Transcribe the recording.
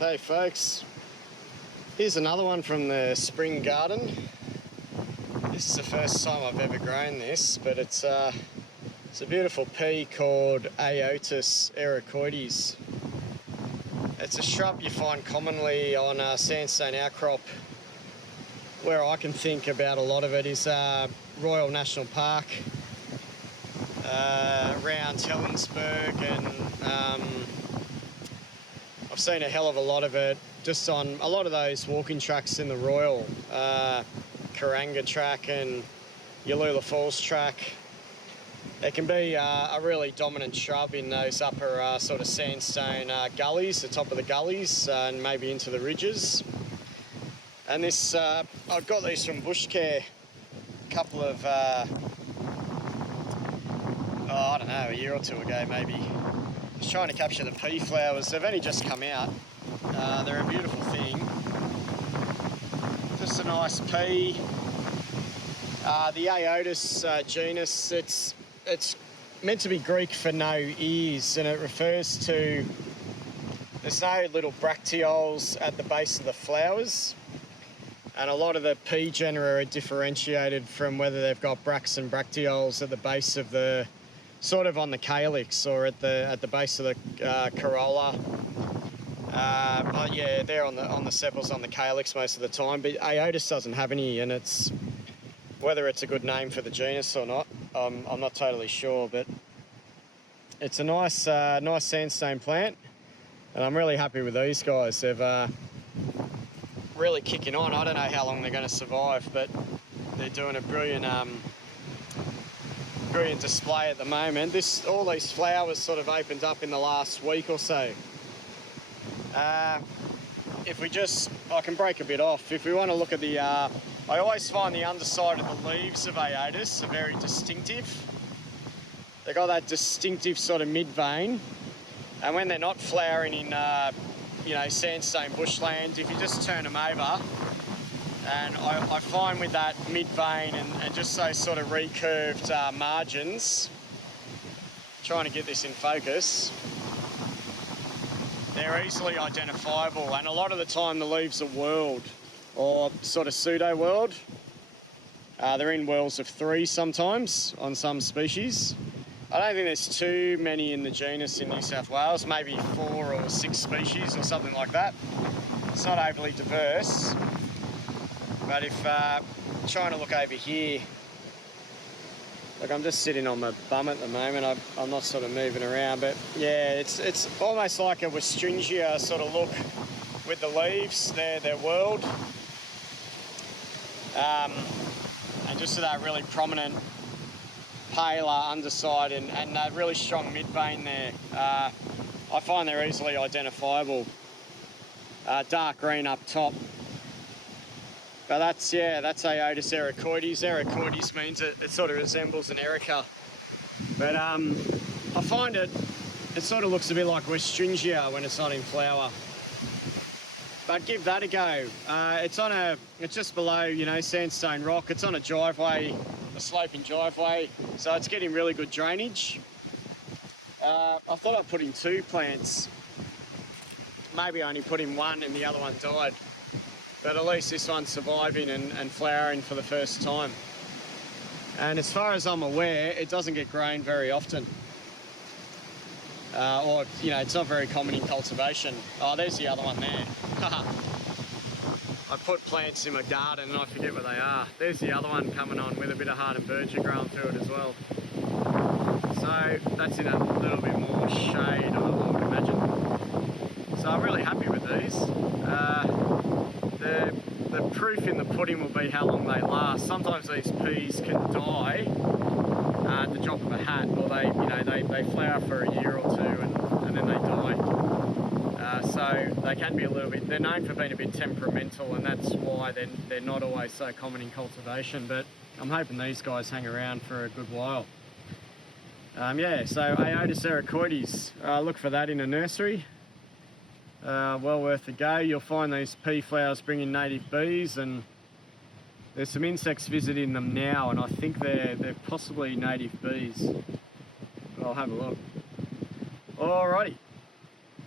Hey folks, here's another one from the spring garden. This is the first time I've ever grown this, but it's a beautiful pea called Aotus ericoides. It's a shrub you find commonly on sandstone outcrop. Where I can think about a lot of it is Royal National Park, around Helensburgh, and I've seen a hell of a lot of it just on a lot of those walking tracks in the Royal, Karanga track and Yalula Falls track. It can be a really dominant shrub in those upper sort of sandstone gullies, the top of the gullies, and maybe into the ridges. And this, I got these from Bush Care a couple of, I don't know, a year or two ago maybe. Just trying to capture the pea flowers. They've only just come out. They're a beautiful thing. Just a nice pea. The Aotus genus, it's meant to be Greek for no ears, and it refers to, there's no little bracteoles at the base of the flowers. And a lot of the pea genera are differentiated from whether they've got bracts and bracteoles at the base of the, sort of on the calyx or at the base of the corolla. Yeah, they're on the sepals on the calyx most of the time, but Aotus doesn't have any, and it's, whether it's a good name for the genus or not, I'm not totally sure, but it's a nice sandstone plant, and I'm really happy with these guys. They've really kicking on. I don't know how long they're going to survive, but they're doing a brilliant display at the moment. All these flowers sort of opened up in the last week or so. If we just, I can break a bit off. If we want to look at the, I always find the underside of the leaves of Aotus are very distinctive. They've got that distinctive sort of mid-vein, and when they're not flowering in, you know, sandstone bushland, if you just turn them over, and I find with that mid-vein and just those sort of recurved margins, trying to get this in focus, they're easily identifiable, and a lot of the time the leaves are whorled or sort of pseudo-whorled. They're in whorls of 3 sometimes on some species. I don't think there's too many in the genus in New South Wales, maybe 4 or 6 species or something like that. It's not overly diverse. But if trying to look over here, like I'm just sitting on my bum at the moment, I'm not sort of moving around, but yeah, it's almost like a Westringia sort of look with the leaves. They're whorled, and just to that really prominent paler underside and that really strong mid-vein there. I find they're easily identifiable. Dark green up top. But that's Aotus ericoides. Ericoides means it sort of resembles an erica. But I find it sort of looks a bit like Westringia when it's not in flower. But give that a go. It's just below, you know, sandstone rock. It's on a driveway, a sloping driveway, so it's getting really good drainage. I thought I'd put in 2 plants. Maybe I only put in 1 and the other one died. But at least this one's surviving and flowering for the first time. And as far as I'm aware, it doesn't get grown very often. Or, you know, it's not very common in cultivation. Oh, there's the other one there. I put plants in my garden and I forget where they are. There's the other one coming on with a bit of Hardenbergia growing through it as well. So that's in a little bit more shade, I would imagine. So I'm really happy with these. The proof in the pudding will be how long they last. Sometimes these peas can die at the drop of a hat, or they flower for a year or 2 and then they die. So they can be a little bit, they're known for being a bit temperamental, and that's why they're not always so common in cultivation, but I'm hoping these guys hang around for a good while. Yeah, so Aotus ericoides, look for that in a nursery. Well worth a go. You'll find these pea flowers bring in native bees, and there's some insects visiting them now, and I think they're possibly native bees. But I'll have a look. Alrighty.